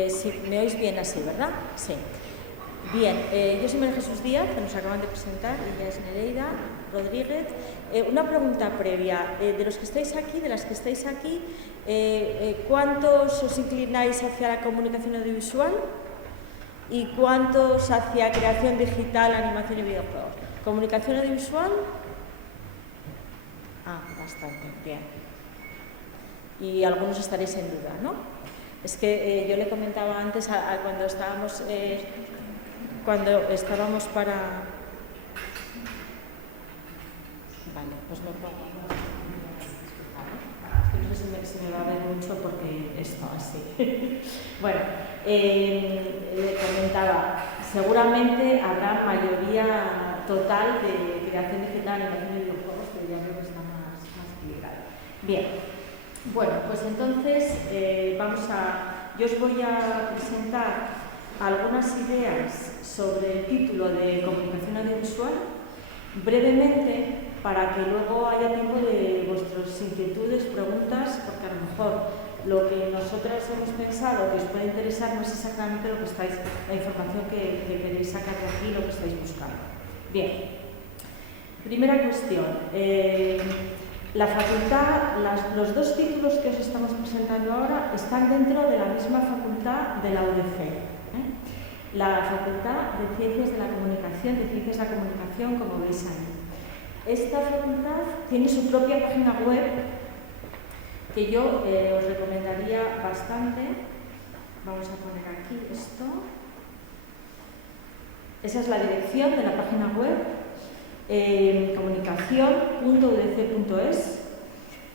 Sí, me oís bien así, ¿verdad? Sí. Bien, yo soy María Jesús Díaz, que nos acaban de presentar, ella es Nereida Rodríguez. Una pregunta previa, de los que estáis aquí, de las que estáis aquí, ¿cuántos os inclináis hacia la comunicación audiovisual? ¿Y cuántos hacia creación digital, animación y videojuegos? ¿Comunicación audiovisual? Ah, bastante, bien. Y algunos estaréis en duda, ¿no? Es que yo le comentaba antes cuando estábamos para... Vale, pues lo pongo. No sé si me va a ver mucho porque esto así. Bueno, le comentaba, seguramente habrá mayoría total de creación digital, animación de videojuegos, pero ya creo que está más equilibrado. Bien. Bueno, pues entonces yo os voy a presentar algunas ideas sobre el título de comunicación audiovisual, brevemente, para que luego haya tiempo de vuestras inquietudes, preguntas, porque a lo mejor lo que nosotras hemos pensado que os puede interesar no es exactamente la información que queréis sacar de aquí, lo que estáis buscando. Bien, primera cuestión. La facultad, los dos títulos que os estamos presentando ahora están dentro de la misma facultad de la UDC. La Facultad de Ciencias de la Comunicación, como veis ahí. Esta facultad tiene su propia página web que yo os recomendaría bastante. Vamos a poner aquí esto. Esa es la dirección de la página web. Comunicación.udc.es.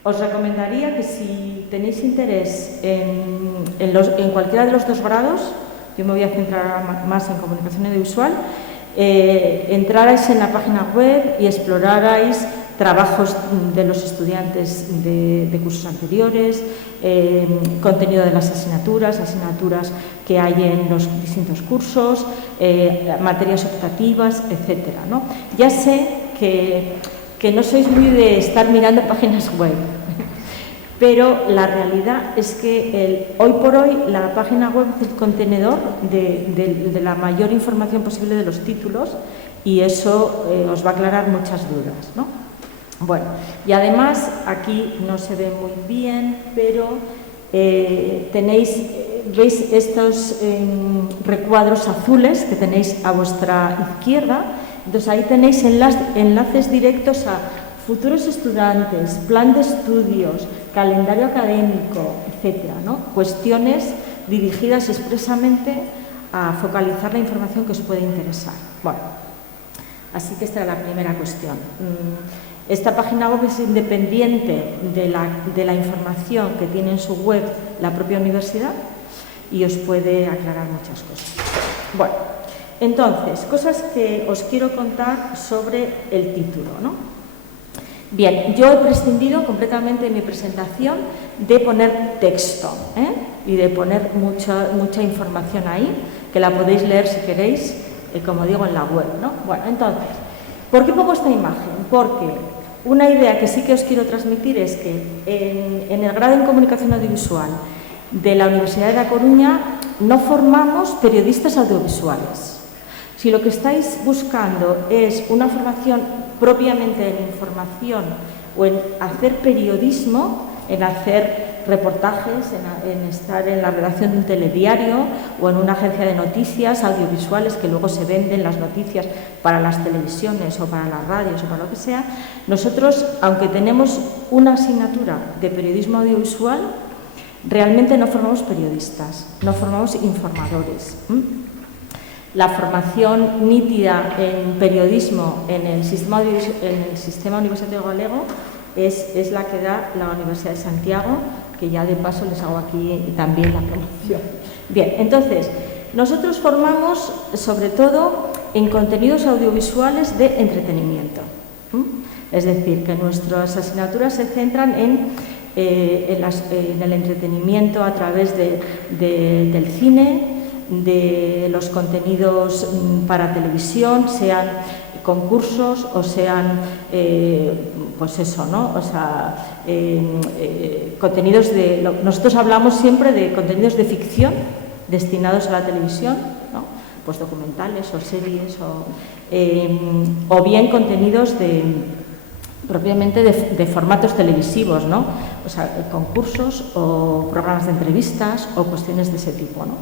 Os recomendaría que si tenéis interés en cualquiera de los dos grados, yo me voy a centrar más en comunicación audiovisual, entrarais en la página web y explorarais trabajos de los estudiantes de cursos anteriores, contenido de las asignaturas que hay en los distintos cursos, materias optativas, etc., ¿no? Ya sé que no sois muy de estar mirando páginas web, pero la realidad es que hoy por hoy la página web es el contenedor de la mayor información posible de los títulos y eso os va a aclarar muchas dudas, ¿no? Bueno, y además aquí no se ve muy bien, pero veis estos recuadros azules que tenéis a vuestra izquierda. Entonces ahí tenéis enlaces directos a futuros estudiantes, plan de estudios, calendario académico, etcétera, ¿no? Cuestiones dirigidas expresamente a focalizar la información que os puede interesar. Bueno, así que esta es la primera cuestión. Esta página web es independiente de la información que tiene en su web la propia universidad y os puede aclarar muchas cosas. Bueno, entonces, cosas que os quiero contar sobre el título, ¿no? Bien, yo he prescindido completamente en mi presentación de poner texto y de poner mucha información ahí, que la podéis leer si queréis, como digo, en la web, ¿no? Bueno, entonces, ¿por qué pongo esta imagen? Porque una idea que sí que os quiero transmitir es que en el grado en comunicación audiovisual de la Universidad de La Coruña no formamos periodistas audiovisuales. Si lo que estáis buscando es una formación propiamente en información o en hacer periodismo, en hacer reportajes, en estar en la redacción de un telediario o en una agencia de noticias audiovisuales que luego se venden las noticias para las televisiones o para las radios o para lo que sea, nosotros, aunque tenemos una asignatura de periodismo audiovisual, realmente no formamos periodistas, no formamos informadores. La formación nítida en periodismo en el sistema universitario galego es la que da la Universidad de Santiago, que ya de paso les hago aquí también la promoción. Bien, entonces, nosotros formamos sobre todo en contenidos audiovisuales de entretenimiento. Es decir, que nuestras asignaturas se centran en el entretenimiento a través del cine, de los contenidos para televisión, sean concursos o sean, pues eso, ¿no? O sea, contenidos nosotros hablamos siempre de contenidos de ficción destinados a la televisión, ¿no? Pues documentales o series o bien contenidos propiamente de formatos televisivos, ¿no? O sea, concursos o programas de entrevistas o cuestiones de ese tipo, ¿no?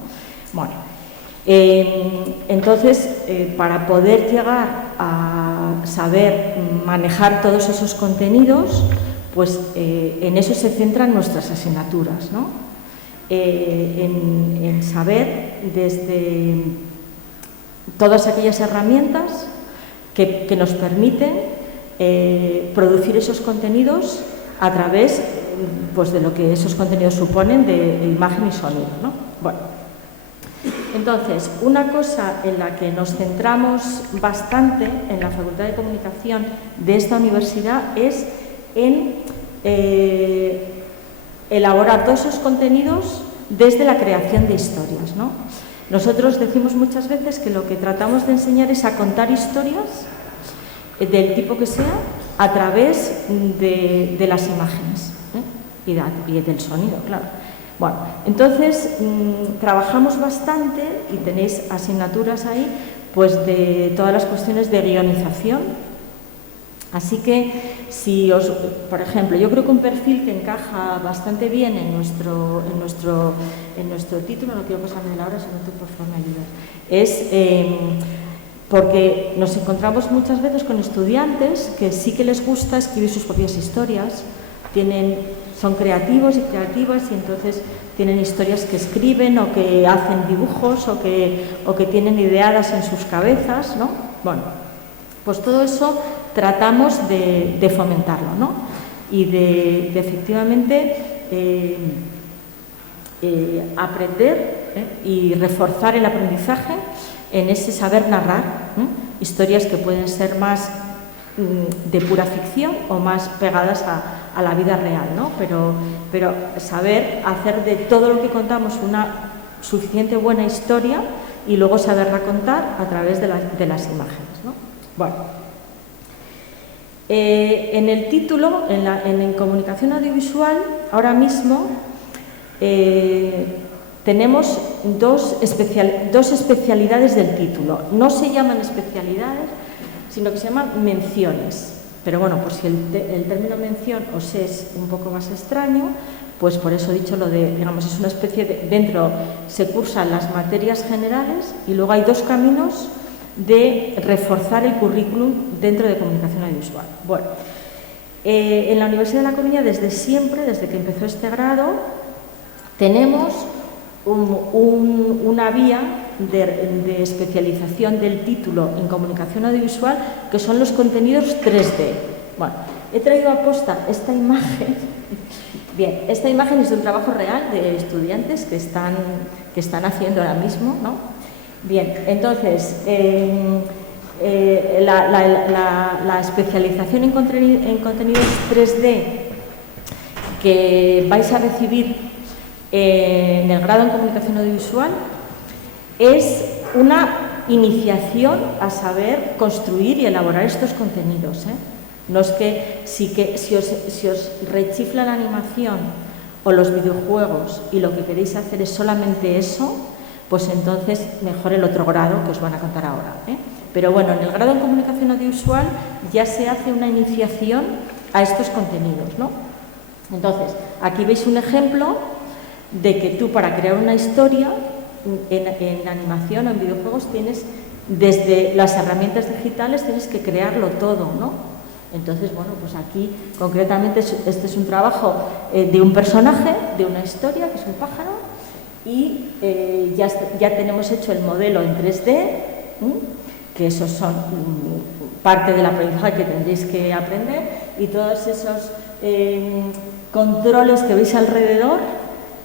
Bueno, entonces, para poder llegar a saber manejar todos esos contenidos, pues en eso se centran nuestras asignaturas, ¿no? En saber desde todas aquellas herramientas que nos permiten producir esos contenidos a través pues, de lo que esos contenidos suponen de imagen y sonido, ¿no? Bueno, entonces, una cosa en la que nos centramos bastante en la Facultad de Comunicación de esta universidad es en elaborar todos esos contenidos desde la creación de historias, ¿no? Nosotros decimos muchas veces que lo que tratamos de enseñar es a contar historias del tipo que sea a través de las imágenes, y del sonido, claro. Bueno, entonces trabajamos bastante y tenéis asignaturas ahí pues de todas las cuestiones de guionización. Así que si os, por ejemplo, yo creo que un perfil que encaja bastante bien en nuestro título, no quiero pasarme de la hora, si no tú por favor me ayudas, es porque nos encontramos muchas veces con estudiantes que sí que les gusta escribir sus propias historias, son creativos y creativas y entonces tienen historias que escriben o que hacen dibujos o que tienen ideadas en sus cabezas, ¿no? Bueno, pues todo eso tratamos de fomentarlo, ¿no? Y de efectivamente aprender y reforzar el aprendizaje en ese saber narrar, historias que pueden ser más de pura ficción o más pegadas a la vida real, ¿no? Pero saber hacer de todo lo que contamos una suficiente buena historia y luego saberla contar a través de las imágenes, ¿no? Bueno, en el título, en comunicación audiovisual, ahora mismo tenemos dos especialidades del título. No se llaman especialidades, sino que se llaman menciones. Pero bueno, pues si el término mención os es un poco más extraño, pues por eso he dicho lo de, digamos, es una especie de, dentro se cursan las materias generales y luego hay dos caminos de reforzar el currículum dentro de comunicación audiovisual. Bueno, en la Universidad de La Coruña desde siempre, desde que empezó este grado, tenemos una vía de especialización del título en comunicación audiovisual que son los contenidos 3D. Bueno, he traído a posta esta imagen. Bien, esta imagen es de un trabajo real de estudiantes que están haciendo ahora mismo, ¿no? Bien, entonces, la especialización en contenidos 3D que vais a recibir en el grado en comunicación audiovisual es una iniciación a saber construir y elaborar estos contenidos, ¿eh? No es que si os rechifla la animación o los videojuegos y lo que queréis hacer es solamente eso, pues entonces mejor el otro grado que os van a contar ahora, ¿eh? Pero bueno, en el grado en comunicación audiovisual ya se hace una iniciación a estos contenidos, ¿no? Entonces, aquí veis un ejemplo de que tú para crear una historia en animación o en videojuegos tienes, desde las herramientas digitales tienes que crearlo todo, ¿no? Entonces, bueno, pues aquí concretamente este es un trabajo de un personaje, de una historia, que es un pájaro, y ya tenemos hecho el modelo en 3D, que esos son parte del aprendizaje que tendréis que aprender, y todos esos controles que veis alrededor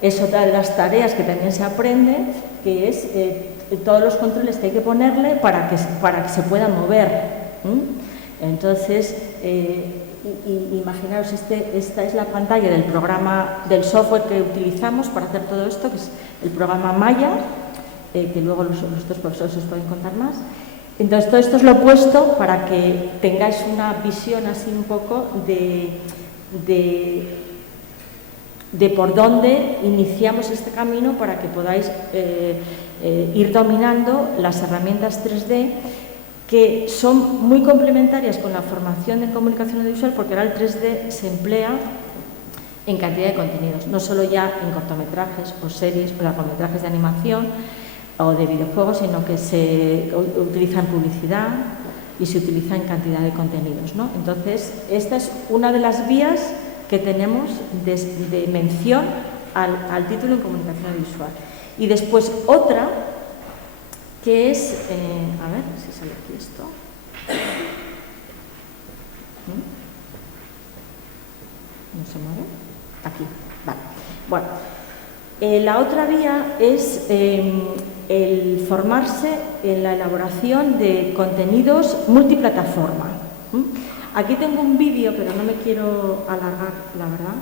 es otra de las tareas que también se aprende, que es todos los controles que hay que ponerle para que se pueda mover. Entonces, imaginaros, esta es la pantalla del programa, del software que utilizamos para hacer todo esto, que es el programa Maya, que luego los otros profesores os pueden contar más. Entonces, todo esto os lo he puesto para que tengáis una visión así un poco de de por dónde iniciamos este camino para que podáis ir dominando las herramientas 3D, que son muy complementarias con la formación en comunicación audiovisual, porque ahora el 3D se emplea en cantidad de contenidos, no solo ya en cortometrajes o series o largometrajes de animación o de videojuegos, sino que se utiliza en publicidad y se utiliza en cantidad de contenidos, ¿no? Entonces, esta es una de las vías que tenemos de mención al título en comunicación audiovisual. Y después otra, que es, a ver si sale aquí esto. ¿No se mueve? Aquí, vale. Bueno, la otra vía es el formarse en la elaboración de contenidos multiplataforma. Aquí tengo un vídeo, pero no me quiero alargar, la verdad,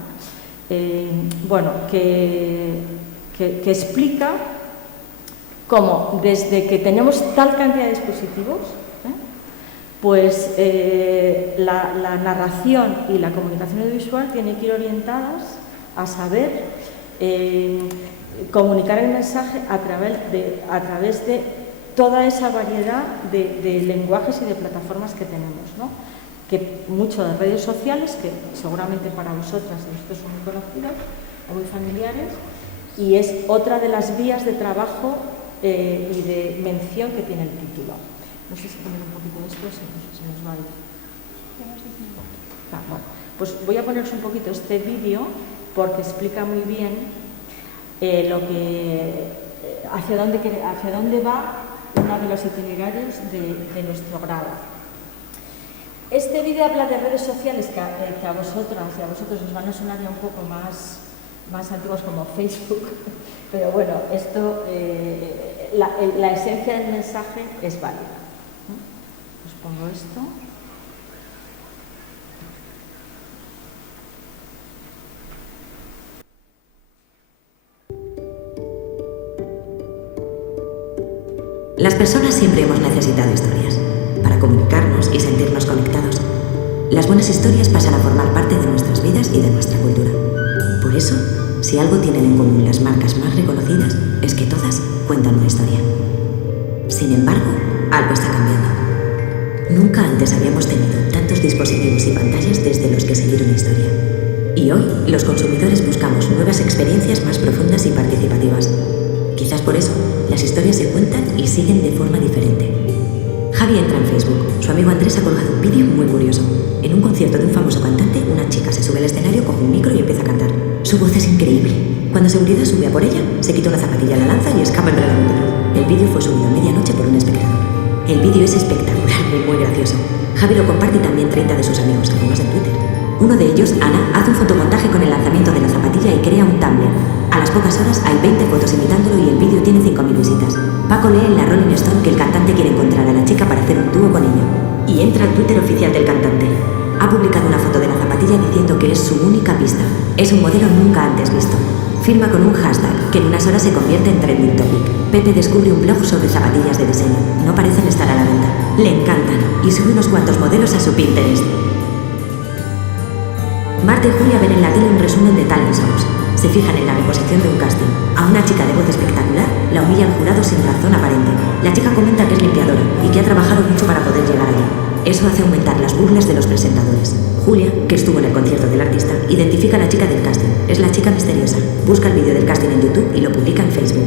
bueno, que explica cómo desde que tenemos tal cantidad de dispositivos, pues la narración y la comunicación audiovisual tienen que ir orientadas a saber comunicar el mensaje a través de toda esa variedad de lenguajes y de plataformas que tenemos, ¿no? Que mucho de redes sociales, que seguramente para vosotras y vosotros son muy conocidas o muy familiares, y es otra de las vías de trabajo y de mención que tiene el título. No sé si poner un poquito de esto, se nos va a ir. Bueno, pues voy a poneros un poquito este vídeo porque explica muy bien hacia dónde va uno de los itinerarios de nuestro grado. Este vídeo habla de redes sociales que a vosotras y a vosotros os van a sonar ya un poco más antiguos, como Facebook, pero bueno, esto, la esencia del mensaje es válida. Os pongo esto. Las personas siempre hemos necesitado historias para comunicarnos y sentirnos conectados. Las buenas historias pasan a formar parte de nuestras vidas y de nuestra cultura. Por eso, si algo tienen en común las marcas más reconocidas, es que todas cuentan una historia. Sin embargo, algo está cambiando. Nunca antes habíamos tenido tantos dispositivos y pantallas desde los que seguir una historia. Y hoy, los consumidores buscamos nuevas experiencias más profundas y participativas. Quizás por eso, las historias se cuentan y siguen de forma diferente. Javi entra en Facebook. Su amigo Andrés ha colgado un vídeo muy curioso. En un concierto de un famoso cantante, una chica se sube al escenario, coge un micro y empieza a cantar. Su voz es increíble. Cuando seguridad sube a por ella, se quita una zapatilla, la lanza y escapa entre la multitud. El vídeo fue subido a medianoche por un espectador. El vídeo es espectacular y muy gracioso. Javi lo comparte y también 30 de sus amigos, algunos en Twitter. Uno de ellos, Ana, hace un fotomontaje con el lanzamiento de la zapatilla y crea un Tumblr. A las pocas horas hay 20 fotos imitándolo y el vídeo tiene 5.000 visitas. Paco lee en la Rolling Stone que el cantante quiere encontrar a la chica para hacer un dúo con ella. Y entra al Twitter oficial del cantante. Ha publicado una foto de la zapatilla diciendo que es su única pista. Es un modelo nunca antes visto. Firma con un hashtag que en unas horas se convierte en trending topic. Pepe descubre un blog sobre zapatillas de diseño. No parecen estar a la venta. Le encantan y sube unos cuantos modelos a su Pinterest. Marta y Julia ven en la tele un resumen de Talent Shows. Se fijan en la reposición de un casting. A una chica de voz espectacular la humilla el jurado sin razón aparente. La chica comenta que es limpiadora y que ha trabajado mucho para poder llegar allí. Eso hace aumentar las burlas de los presentadores. Julia, que estuvo en el concierto del artista, identifica a la chica del casting. Es la chica misteriosa. Busca el vídeo del casting en YouTube y lo publica en Facebook.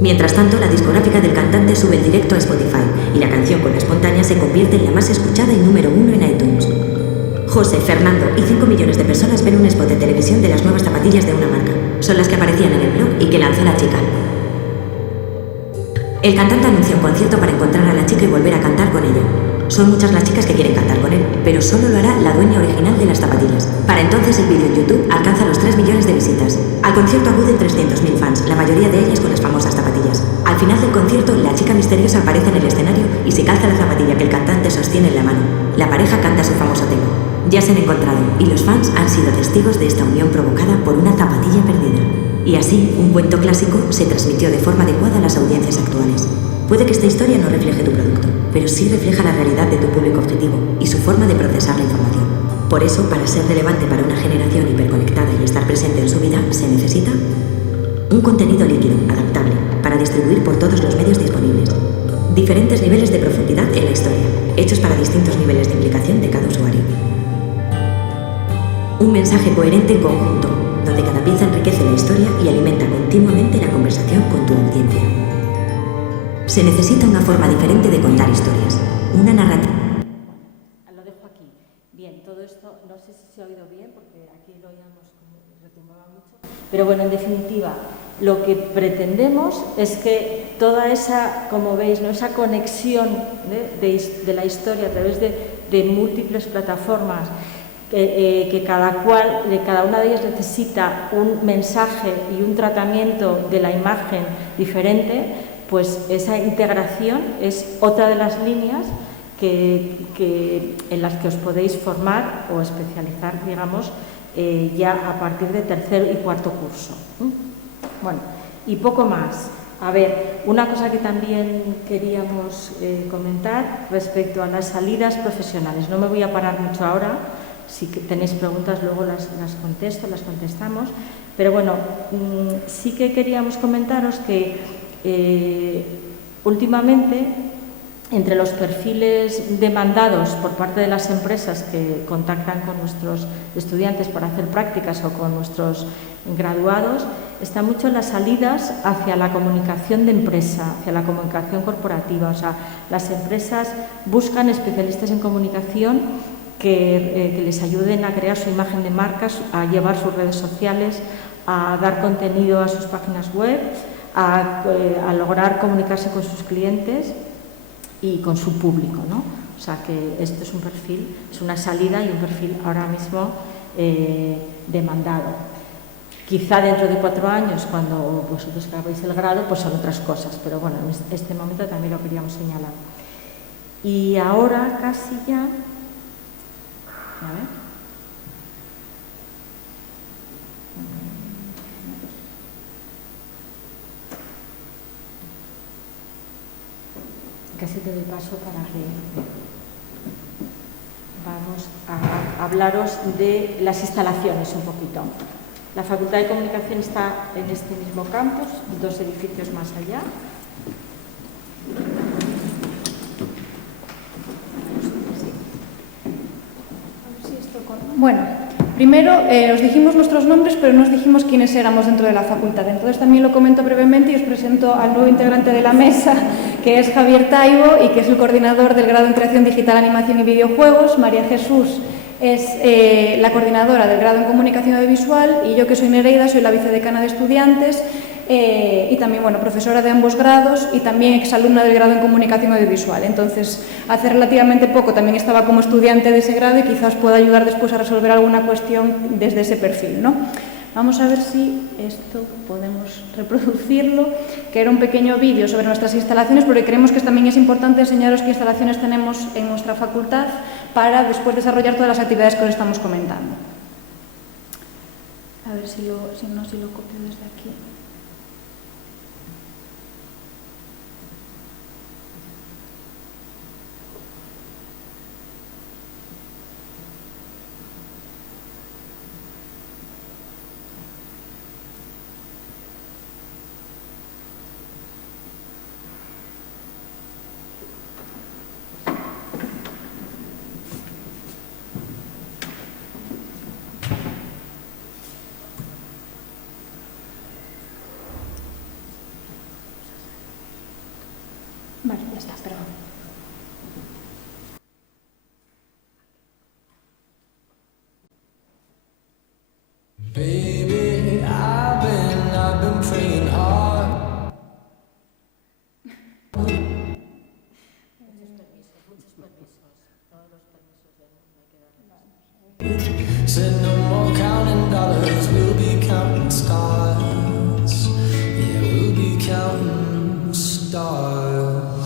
Mientras tanto, la discográfica del cantante sube el directo a Spotify y la canción con la espontánea se convierte en la más escuchada y número 1 en iTunes. José, Fernando y 5 millones de personas ven un spot de televisión de las nuevas zapatillas de una marca. Son las que aparecían en el blog y que lanzó la chica. El cantante anuncia un concierto para encontrar a la chica y volver a cantar con ella. Son muchas las chicas que quieren cantar con él, pero solo lo hará la dueña original de las zapatillas. Para entonces el vídeo en YouTube alcanza los 3 millones de visitas. Al concierto acuden 300.000 fans, la mayoría de ellas con las famosas zapatillas. Al final del concierto, la chica misteriosa aparece en el escenario y se calza la zapatilla que el cantante sostiene en la mano. La pareja canta su famoso tema. Ya se han encontrado y los fans han sido testigos de esta unión provocada por una zapatilla perdida. Y así, un cuento clásico se transmitió de forma adecuada a las audiencias actuales. Puede que esta historia no refleje tu producto, pero sí refleja la realidad de tu público objetivo y su forma de procesar la información. Por eso, para ser relevante para una generación hiperconectada y estar presente en su vida, se necesita un contenido líquido, adaptable, para distribuir por todos los medios disponibles. Diferentes niveles de profundidad en la historia, hechos para distintos niveles de implicación de cada usuario. Un mensaje coherente conjunto, donde cada pieza enriquece la historia y alimenta continuamente la conversación con tu audiencia. Se necesita una forma diferente de contar historias, una narrativa. Lo dejo aquí. Bien, todo esto, no sé si se ha oído bien, porque aquí lo oíamos como retumbaba mucho. Pero bueno, en definitiva, lo que pretendemos es que toda esa, como veis, ¿no?, esa conexión de la historia a través de múltiples plataformas, que cada una de ellas necesita un mensaje y un tratamiento de la imagen diferente, pues esa integración es otra de las líneas en las que os podéis formar o especializar, digamos, ya a partir de tercer y cuarto curso. Bueno, y poco más. A ver, una cosa que también queríamos comentar respecto a las salidas profesionales. No me voy a parar mucho ahora. Si tenéis preguntas, luego las contestamos. Pero bueno, sí que queríamos comentaros que últimamente, entre los perfiles demandados por parte de las empresas que contactan con nuestros estudiantes para hacer prácticas o con nuestros graduados, está mucho las salidas hacia la comunicación de empresa, hacia la comunicación corporativa. O sea, las empresas buscan especialistas en comunicación que les ayuden a crear su imagen de marcas, a llevar sus redes sociales, a dar contenido a sus páginas web, a lograr comunicarse con sus clientes y con su público, ¿no? O sea que esto es un perfil, es una salida y un perfil ahora mismo demandado. Quizá dentro de 4 años, cuando vosotros acabéis el grado, pues son otras cosas, pero bueno, en este momento también lo queríamos señalar. Y ahora casi ya... A ver. Casi te doy paso para que vamos a hablaros de las instalaciones un poquito. La Facultad de Comunicación está en este mismo campus, 2 edificios más allá. Bueno, primero os dijimos nuestros nombres, pero no os dijimos quiénes éramos dentro de la facultad. Entonces también lo comento brevemente y os presento al nuevo integrante de la mesa, que es Javier Taibo y que es el coordinador del grado en Creación Digital, Animación y Videojuegos. María Jesús es la coordinadora del grado en Comunicación Audiovisual y yo, que soy Nereida, soy la vicedecana de estudiantes y también, bueno, profesora de ambos grados y también exalumna del grado en Comunicación Audiovisual. Entonces, hace relativamente poco también estaba como estudiante de ese grado y quizás pueda ayudar después a resolver alguna cuestión desde ese perfil, ¿no? Vamos a ver si esto podemos reproducirlo, que era un pequeño vídeo sobre nuestras instalaciones, porque creemos que también es importante enseñaros qué instalaciones tenemos en nuestra facultad para después desarrollar todas las actividades que os estamos comentando. A ver si lo copio desde aquí. Vale, ya está, perdón. Baby, I've been praying hard. Said no more counting dollars, we'll be counting stars. Yeah, we'll be counting stars.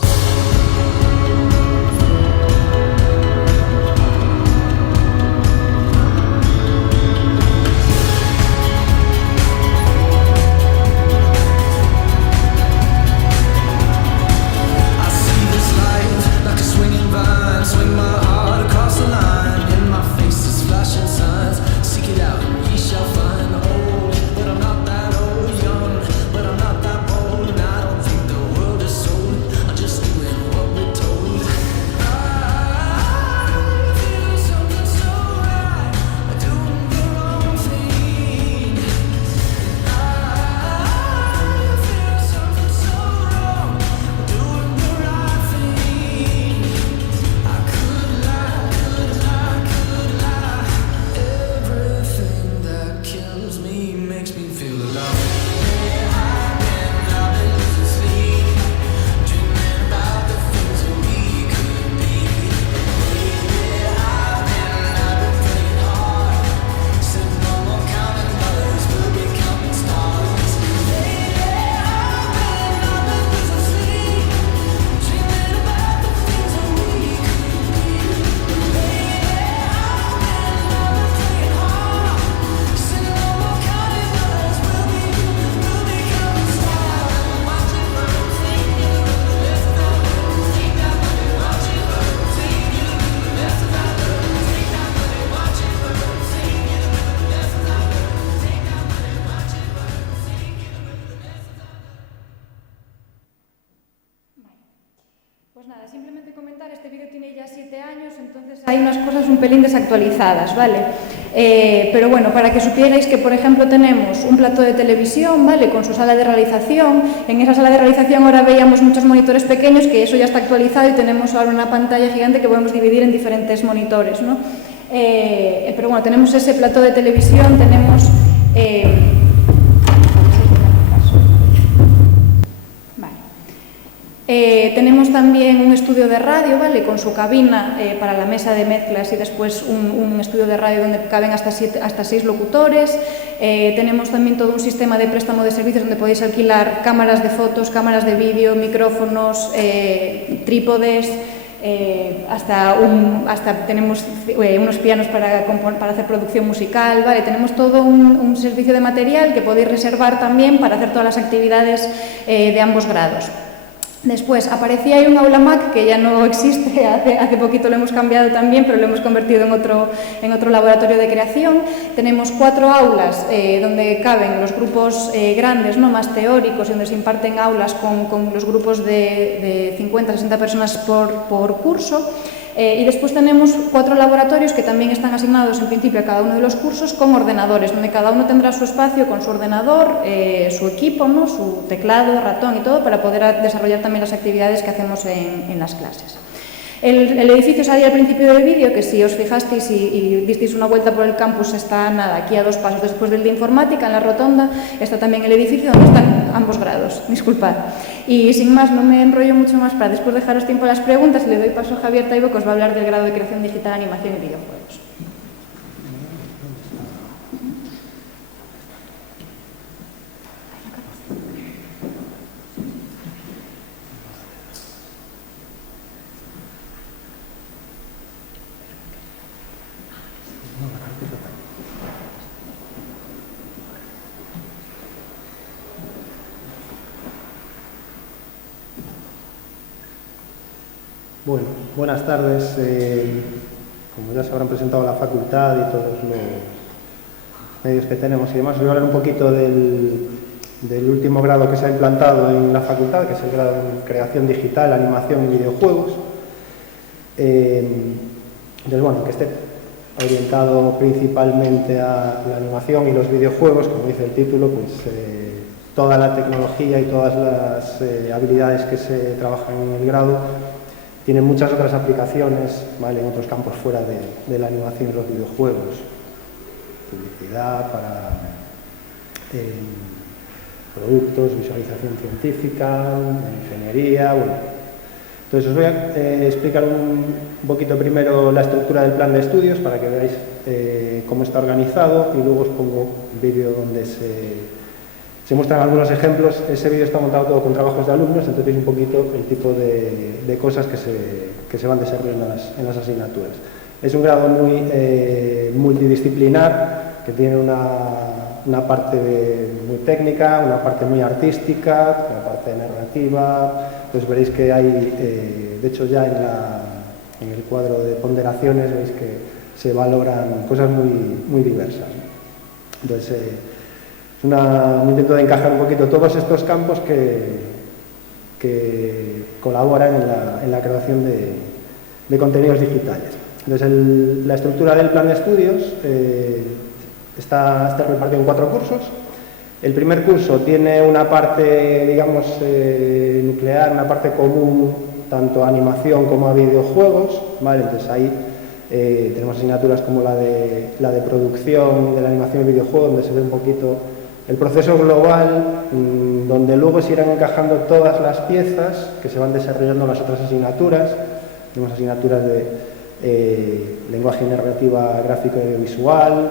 Entonces hay unas cosas un pelín desactualizadas, ¿vale? Pero bueno, para que supierais que, por ejemplo, tenemos un plató de televisión, ¿vale?, con su sala de realización. En esa sala de realización ahora veíamos muchos monitores pequeños, que eso ya está actualizado y tenemos ahora una pantalla gigante que podemos dividir en diferentes monitores, ¿no? Pero bueno, tenemos ese plató de televisión, tenemos... tenemos también un estudio de radio, ¿vale?, con su cabina para la mesa de mezclas y después un estudio de radio donde caben hasta 6 locutores. Tenemos también todo un sistema de préstamo de servicios donde podéis alquilar cámaras de fotos, cámaras de vídeo, micrófonos, trípodes, hasta tenemos unos pianos para hacer producción musical, ¿vale? Tenemos todo un servicio de material que podéis reservar también para hacer todas las actividades de ambos grados. Después aparecía ahí un aula Mac que ya no existe, hace poquito lo hemos cambiado también, pero lo hemos convertido en otro laboratorio de creación. Tenemos 4 aulas donde caben los grupos grandes, ¿no?, más teóricos, y donde se imparten aulas con los grupos de 50 a 60 personas por curso. Y después tenemos 4 laboratorios que también están asignados en principio a cada uno de los cursos con ordenadores, donde cada uno tendrá su espacio con su ordenador, su equipo, ¿no?, su teclado, ratón y todo, para poder desarrollar también las actividades que hacemos en las clases. El edificio salía al principio del vídeo, que si os fijasteis y disteis una vuelta por el campus, está nada, aquí a 2 pasos después del de informática, en la rotonda, está también el edificio donde están ambos grados, disculpad. Y sin más, no me enrollo mucho más para después dejaros tiempo a las preguntas y le doy paso a Javier Taibo, que os va a hablar del grado de creación digital, animación y videojuegos. Bueno, buenas tardes. Como ya se habrán presentado la facultad y todos los medios que tenemos y demás, os voy a hablar un poquito del último grado que se ha implantado en la facultad, que es el grado en creación digital, animación y videojuegos. Entonces, bueno, que esté orientado principalmente a la animación y los videojuegos, como dice el título, pues toda la tecnología y todas las habilidades que se trabajan en el grado tienen muchas otras aplicaciones, ¿vale?, en otros campos fuera de la animación y los videojuegos. Publicidad, para productos, visualización científica, ingeniería, bueno. Entonces os voy a explicar un poquito primero la estructura del plan de estudios para que veáis cómo está organizado, y luego os pongo un vídeo donde se muestran algunos ejemplos. Ese vídeo está montado todo con trabajos de alumnos, entonces veis un poquito el tipo de cosas que se van desarrollando en las asignaturas. Es un grado muy multidisciplinar, que tiene una parte muy técnica, una parte muy artística, una parte narrativa. Entonces veréis que hay, de hecho ya en el cuadro de ponderaciones veis que se valoran cosas muy diversas. Entonces, un intento de encajar un poquito todos estos campos que colaboran en la creación de contenidos digitales. Entonces, la estructura del plan de estudios está repartido en 4 cursos. El primer curso tiene una parte, digamos, nuclear, una parte común tanto a animación como a videojuegos, ¿vale? Entonces ahí tenemos asignaturas como la de producción de la animación y videojuegos, donde se ve un poquito el proceso global, donde luego se irán encajando todas las piezas que se van desarrollando en las otras asignaturas. Tenemos asignaturas de lenguaje y narrativa gráfica y audiovisual,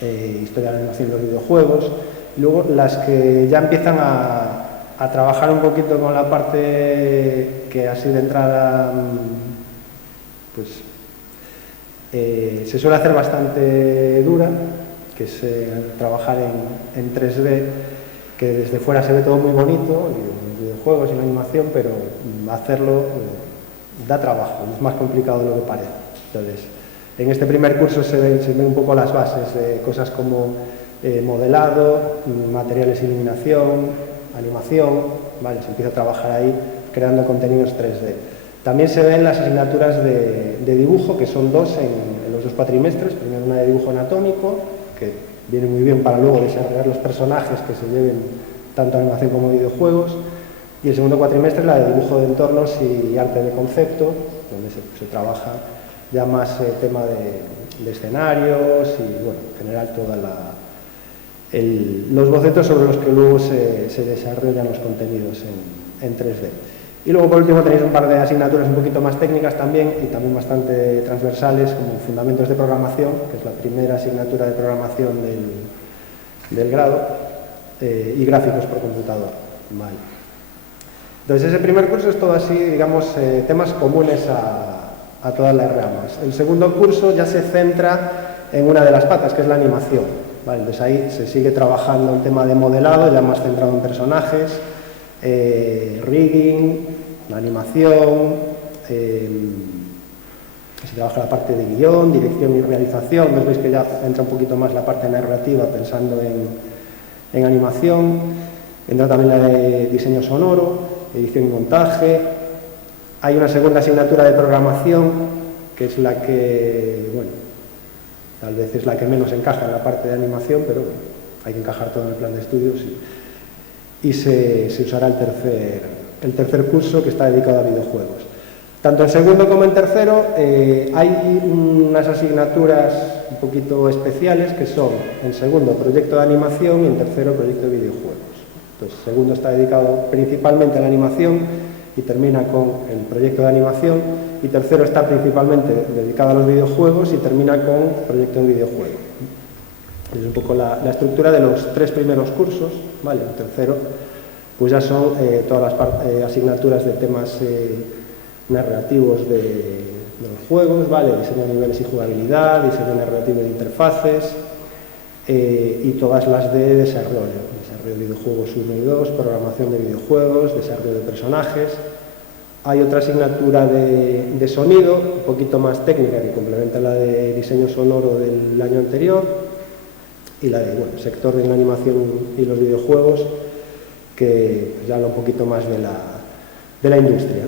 historia de la animación y los videojuegos. Y luego las que ya empiezan a trabajar un poquito con la parte que así de entrada pues se suele hacer bastante dura, que es trabajar en 3D, que desde fuera se ve todo muy bonito, y los videojuegos y la animación, pero hacerlo da trabajo, es más complicado de lo que parece. Entonces, en este primer curso se ven un poco las bases de cosas como modelado, materiales y iluminación, animación, ¿vale? Se empieza a trabajar ahí creando contenidos 3D. También se ven las asignaturas de dibujo, que son dos en los 2 cuatrimestres. Primero una de dibujo anatómico, que viene muy bien para luego desarrollar los personajes que se lleven tanto animación como videojuegos. Y el segundo cuatrimestre la de dibujo de entornos y arte de concepto, donde se trabaja ya más tema de escenarios y, bueno, en general toda los bocetos sobre los que luego se desarrollan los contenidos en 3D. Y luego, por último, tenéis un par de asignaturas un poquito más técnicas también y también bastante transversales, como fundamentos de programación, que es la primera asignatura de programación del grado, y gráficos por computador. Vale. Entonces, ese primer curso es todo así, digamos, temas comunes a todas las ramas. El segundo curso ya se centra en una de las patas, que es la animación. Vale, entonces ahí se sigue trabajando un tema de modelado, ya más centrado en personajes, rigging, la animación, se trabaja la parte de guión, dirección y realización. Entonces veis que ya entra un poquito más la parte narrativa pensando en animación. Entra también la de diseño sonoro, edición y montaje. Hay una segunda asignatura de programación, que es la que, bueno, tal vez es la que menos encaja en la parte de animación, pero bueno, hay que encajar todo en el plan de estudios y se usará el tercer curso, que está dedicado a videojuegos. Tanto en segundo como en tercero hay unas asignaturas un poquito especiales, que son en segundo proyecto de animación y en tercero proyecto de videojuegos. Entonces, segundo está dedicado principalmente a la animación y termina con el proyecto de animación, y tercero está principalmente dedicado a los videojuegos y termina con proyecto de videojuego. Es un poco la estructura de los 3 primeros cursos, ¿vale? El tercero pues ya son todas las asignaturas de temas narrativos de los juegos, ¿vale? Diseño de niveles y jugabilidad, diseño narrativo de interfaces, y todas las de desarrollo de videojuegos 1 y 2, programación de videojuegos, desarrollo de personajes. Hay otra asignatura de sonido, un poquito más técnica, que complementa la de diseño sonoro del año anterior, y la de, bueno, sector de la animación y los videojuegos, que ya habla un poquito más de la industria.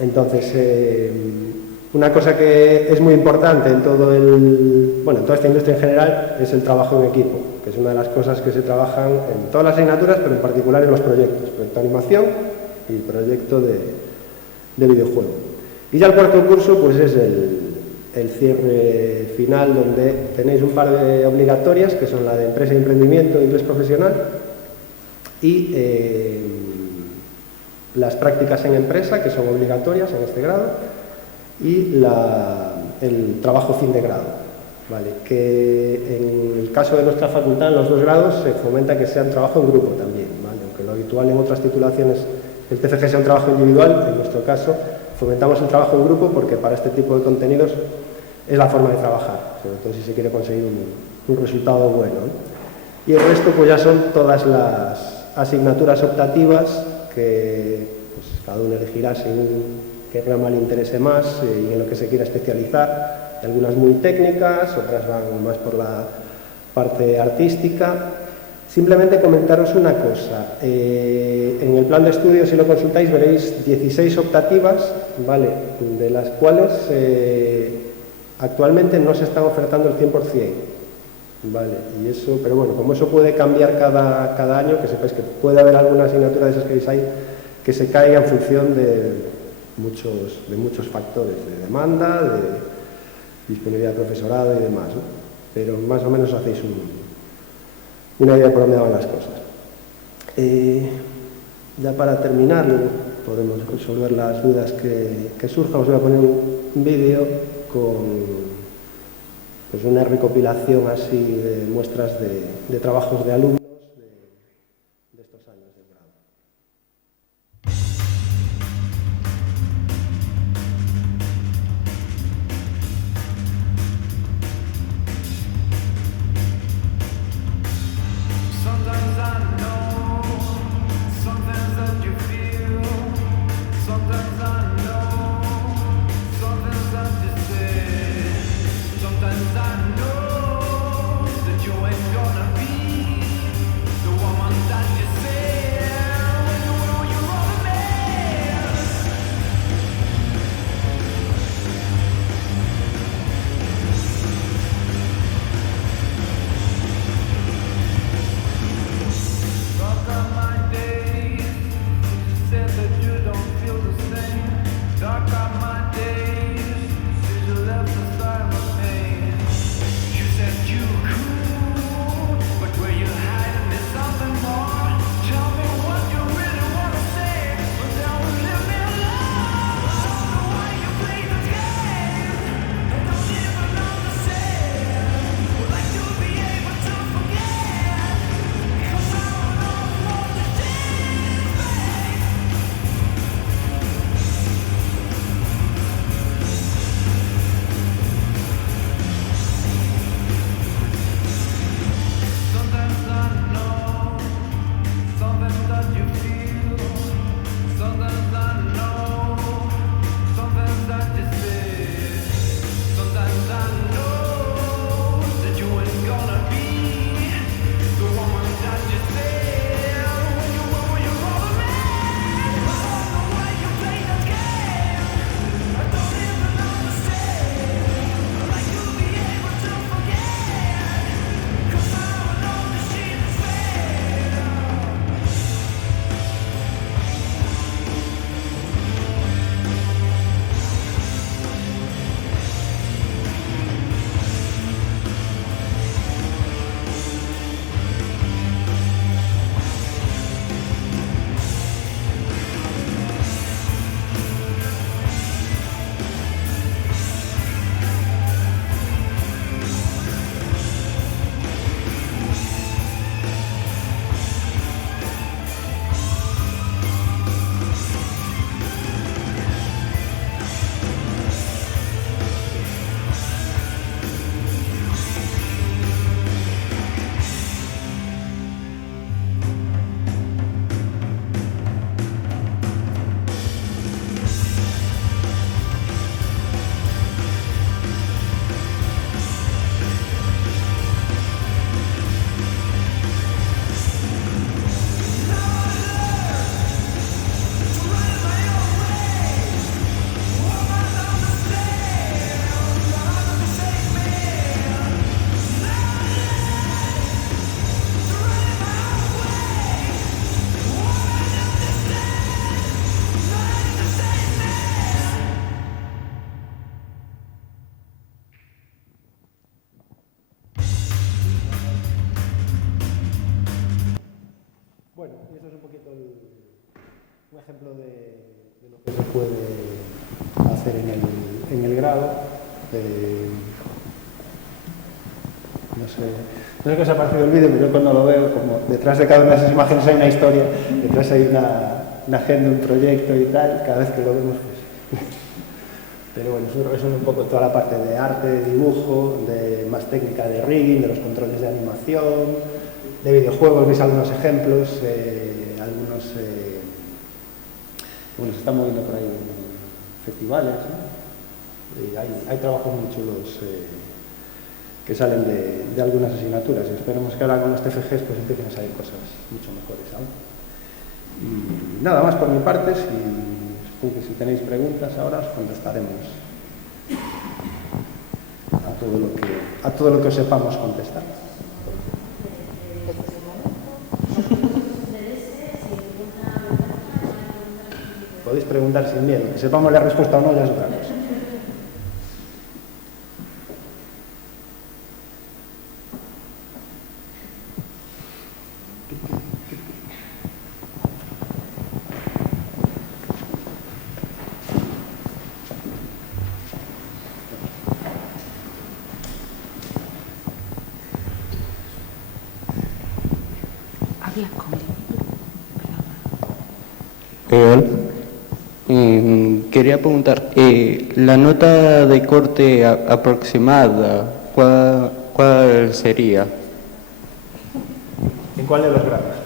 Entonces, una cosa que es muy importante en toda esta industria en general es el trabajo en equipo, que es una de las cosas que se trabajan en todas las asignaturas, pero en particular en los proyectos, proyecto de animación y proyecto de videojuego. Y ya el cuarto curso pues es el cierre final, donde tenéis un par de obligatorias, que son la de empresa y emprendimiento, inglés profesional, y las prácticas en empresa, que son obligatorias en este grado, y el trabajo fin de grado, ¿vale? Que en el caso de nuestra facultad, en los 2 grados, se fomenta que sea un trabajo en grupo también, ¿vale? Aunque lo habitual en otras titulaciones el TFG sea un trabajo individual, en nuestro caso fomentamos el trabajo en grupo porque para este tipo de contenidos es la forma de trabajar, sobre todo si se quiere conseguir un resultado bueno, ¿eh? Y el resto pues ya son todas las asignaturas optativas que pues, cada uno elegirá según qué rama le interese más y en lo que se quiera especializar. Algunas muy técnicas, otras van más por la parte artística. Simplemente comentaros una cosa, en el plan de estudios, si lo consultáis, veréis 16 optativas, ¿vale? De las cuales actualmente no se están ofertando el 100%, ¿vale? Y eso, pero bueno, como eso puede cambiar cada año, que sepáis que puede haber alguna asignatura de esas que veis ahí que se caiga en función de muchos factores, de demanda, de disponibilidad de profesorado y demás, ¿no? Pero más o menos hacéis una idea por dónde van las cosas. Ya para terminar, podemos resolver las dudas que surjan. Os voy a poner un vídeo con pues, una recopilación así de muestras de trabajos de alumnos de estos años de grado. Sometimes I know, sometimes that you feel, sometimes I know, sometimes that you say, sometimes I know that you ain't gonna be Bueno, y eso es un poquito un ejemplo de lo que se puede hacer en el grado. No sé qué os ha parecido el vídeo, pero yo cuando lo veo, como detrás de cada una de esas imágenes hay una historia, detrás hay una agenda, un proyecto y tal, cada vez que lo vemos, pues... Pero bueno, eso resume un poco toda la parte de arte, de dibujo, de más técnica de rigging, de los controles de animación, de videojuegos. Veis algunos ejemplos, algunos... bueno, se están moviendo por ahí en festivales, ¿no? Y hay trabajos muy chulos que salen de algunas asignaturas, y esperemos que ahora con los TFGs pues empiecen a salir cosas mucho mejores, ¿sabes? Y nada más por mi parte, supongo que si tenéis preguntas ahora os contestaremos a todo lo que os sepamos contestar. Podéis preguntar sin miedo, que sepamos la respuesta o no ya es otra cosa. Quería preguntar, la nota de corte aproximada, ¿cuál sería? ¿En cuál de los grados?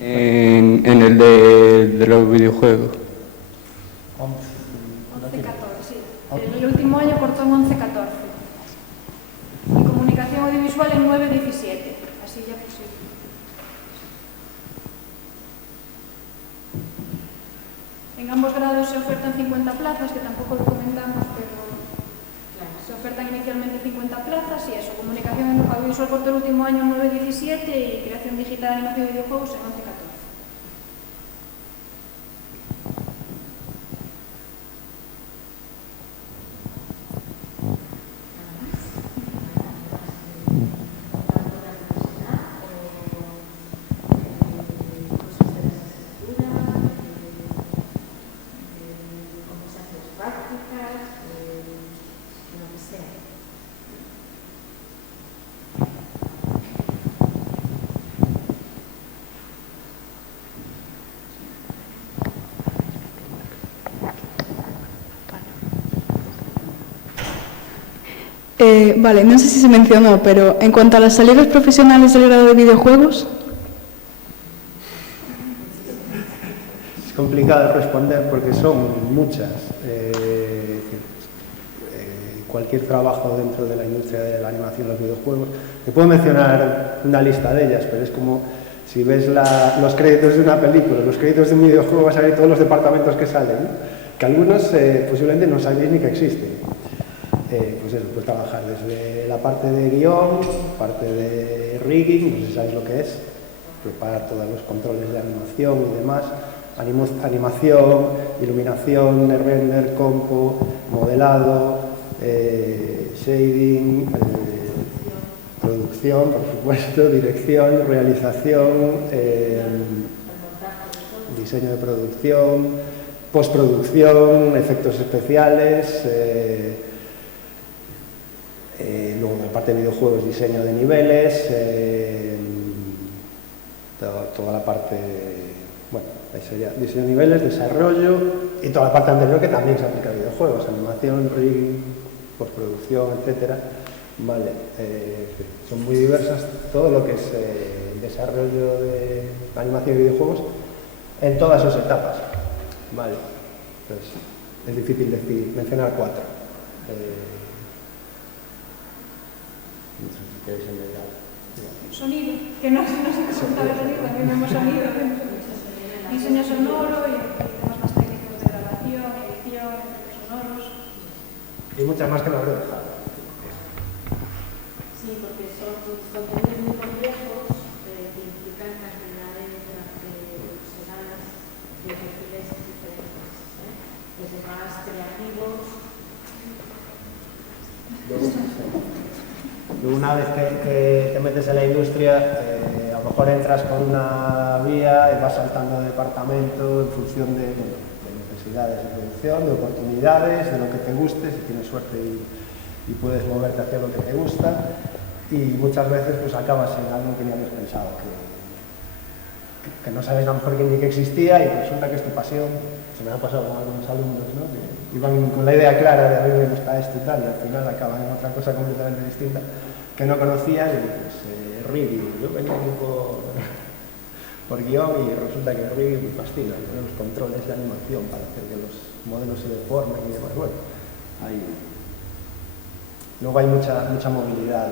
En el de los videojuegos. 11-14, sí. El último año cortó en 11-14. Y comunicación audiovisual en 9-17. Así ya posible. En ambos grados se ofertan 50 plazas, que tampoco lo comentamos, pero se ofertan inicialmente 50 plazas y eso, comunicación audiovisual cortó el último año en 9-17 y creación digital, animación y videojuegos en 11-14. Vale, no sé si se mencionó, pero en cuanto a las salidas profesionales del grado de videojuegos... Es complicado responder porque son muchas. Cualquier trabajo dentro de la industria de la animación y los videojuegos. Te puedo mencionar una lista de ellas, pero es como si ves los créditos de una película, los créditos de un videojuego, vas a ver todos los departamentos que salen, ¿no? Que algunos posiblemente no sabéis ni que existen. Pues eso, pues trabajar desde la parte de guión, parte de rigging, no sé si sabéis lo que es, preparar todos los controles de animación y demás, animación, iluminación, render, compo, modelado, shading, producción, por supuesto, dirección, realización, diseño de producción, postproducción, efectos especiales, luego en la parte de videojuegos, diseño de niveles, toda la parte, bueno, ahí sería diseño de niveles, desarrollo y toda la parte anterior que también se aplica a videojuegos, animación, rigging, postproducción, etcétera. Vale, son muy diversas todo lo que es desarrollo de animación y videojuegos en todas sus etapas. Vale, pues es difícil mencionar 4. Sonido, que no sé qué contaba también vemos sonido. Diseño sonoro y temas más técnicos de grabación, edición, efectos sonoros. Y muchas más que no habré dejado. Sí, porque son contenidos muy complejos que implican cantidades profesionales de perfiles diferentes, desde más creativos. Luego una una vez que te metes en la industria, a lo mejor entras por una vía y vas saltando de departamento en función de necesidades de producción, de oportunidades, de lo que te guste, si tienes suerte y puedes moverte hacia lo que te gusta, y muchas veces pues acabas en algo que ni habías pensado, que no sabes a lo mejor ni que existía, y resulta que es tu pasión. Se me ha pasado con algunos alumnos, ¿no?, que iban con la idea clara de a mí me gusta esto y tal, y al final acaban en otra cosa completamente distinta que no conocían, y pues Ruby, yo venía aquí por guión, y resulta que Ruby me fascina, los controles de animación para hacer que los modelos se deformen y demás. Bueno, luego hay mucha movilidad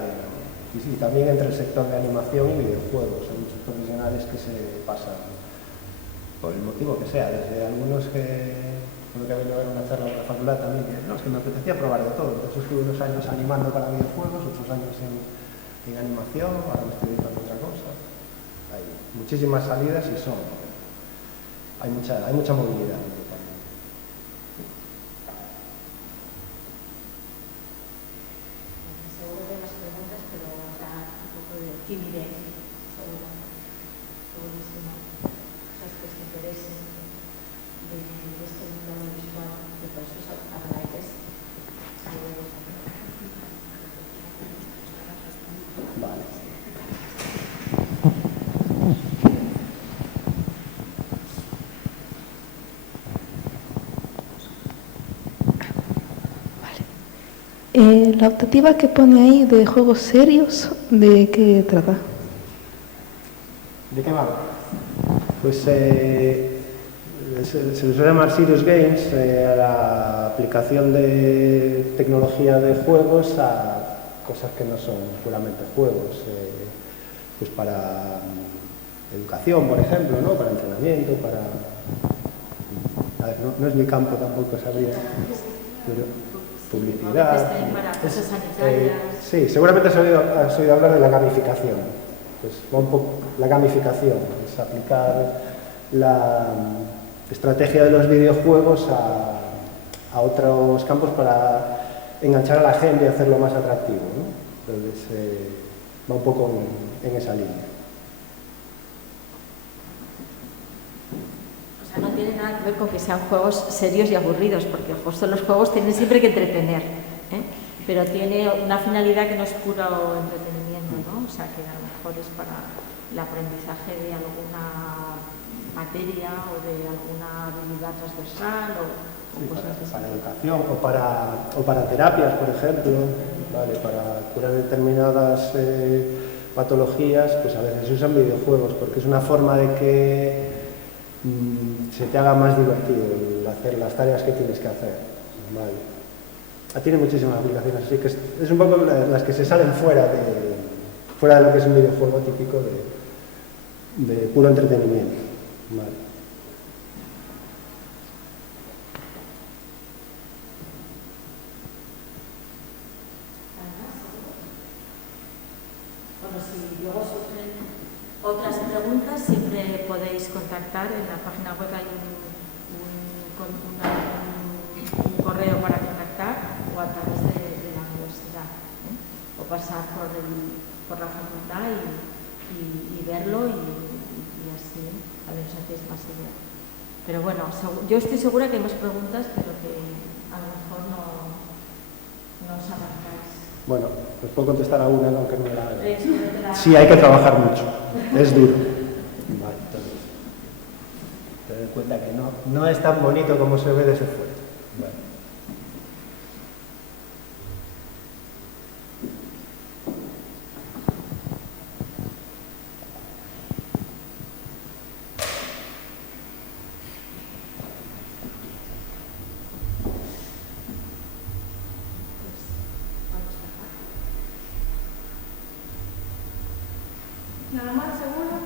y sí, también entre el sector de animación y videojuegos. Hay muchos profesionales que se pasan por el motivo que sea, desde algunos que, creo que ha venido a ver una charla de la facultad también, que no, es que me apetecía probar de todo. Entonces estuve unos años animando para videojuegos, otros años en animación, ahora me estoy dedicando a otra cosa. Hay muchísimas salidas y hay mucha movilidad. Seguro de las preguntas, pero da un poco de timidez, seguro. Segurísimo. Cosas que se interesen de este mundo audiovisual, que por eso habláis. Vale. La optativa que pone ahí de juegos serios, ¿de qué trata? ¿De qué va? Pues se les suele llamar Serious Games a la aplicación de tecnología de juegos a cosas que no son puramente juegos, pues para educación, por ejemplo, ¿no?, para entrenamiento, para... A ver, no es mi campo, tampoco sabría, pero publicidad... Para cosas sanitarias. Sí, seguramente has oído hablar de la gamificación. Pues va un poco, la gamificación es aplicar la estrategia de los videojuegos a otros campos para enganchar a la gente y hacerlo más atractivo, ¿no? Entonces va un poco en esa línea. O sea, no tiene nada que ver con que sean juegos serios y aburridos, porque justo los juegos tienen siempre que entretener, ¿eh? Pero tiene una finalidad que no es puro entretenimiento, ¿no? O sea, que a lo mejor es para el aprendizaje de alguna materia o de alguna habilidad transversal o cosas así. Para educación o para terapias, por ejemplo, ¿vale? Para curar determinadas patologías, pues a veces se usan videojuegos porque es una forma de que se te haga más divertido el hacer las tareas que tienes que hacer, ¿vale? Tiene muchísimas aplicaciones, así que es un poco las que se salen fuera de lo que es un videojuego típico de puro entretenimiento, ¿vale? Bueno, si luego surgen otras preguntas, siempre podéis contactar. En la página web hay un correo para contactar o a través de la universidad, ¿eh? O pasar por la facultad y verlo y así a ver si hacéis más idea. Pero bueno, yo estoy segura que hay más preguntas, pero que a lo mejor no os abarcáis. Bueno, os puedo contestar a una, aunque no la... Sí, hay que trabajar mucho, es duro. Vale, entonces, ten en cuenta que no es tan bonito como se ve desde fuera. Vale. Nada más, seguro.